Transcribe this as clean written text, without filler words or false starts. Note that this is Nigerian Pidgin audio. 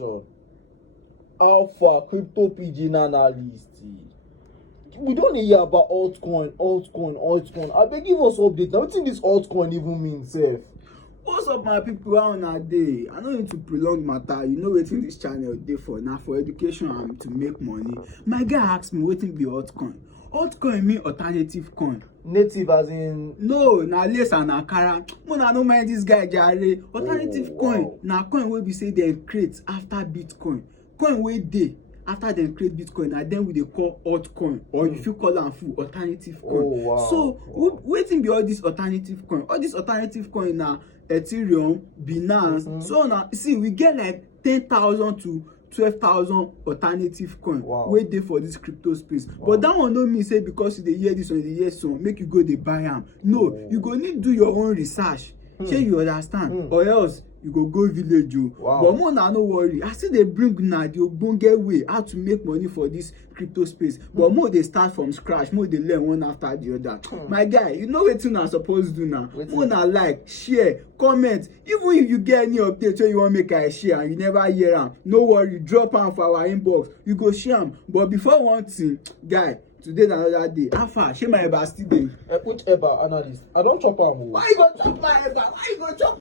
So, Alpha crypto Pidgin analyst. We don't hear about altcoin. I beg give us update. Now, what think this altcoin even mean, sef? What's up, my people? How on a day? I don't need to prolong matter. You know wetin this channel dey for now, for education and to make money. My guy asked me wetin be altcoin. Altcoin mean alternative coin. Native as in No, na lace and akara. Una no mind this guy jare. Alternative coin wow. na coin wey be say dem create after Bitcoin. Coin wey dey after dem create Bitcoin na dem we dey call altcoin, or you fit call am full alternative coin. wow. So wetin be all this alternative coin? All this alternative coin na Ethereum, Binance. So now see, we get like 10,000 to 12,000 alternative coin wey dey for this crypto space. But that one no mean say because you dey hear this one, you dey hear some, make you go dey buy am. No, you go need do your own research. Shey you understand? Or else you go village o. But more na no worry, I still dey bring una the ogbonge way how to make money for this crypto space. But more dey start from scratch, more dey learn one after the other. My guy, you know wetin una suppose do now? Una like, share, comment. Even if you get any update wey you wan make I share and you never hear am, no worry, drop am for our inbox. You go share am. But before one thing, guy, today na another day. How far? Shey my eba still dey? Which eba analyst? I don chop am o. Why you go chop my eba? Why you go chop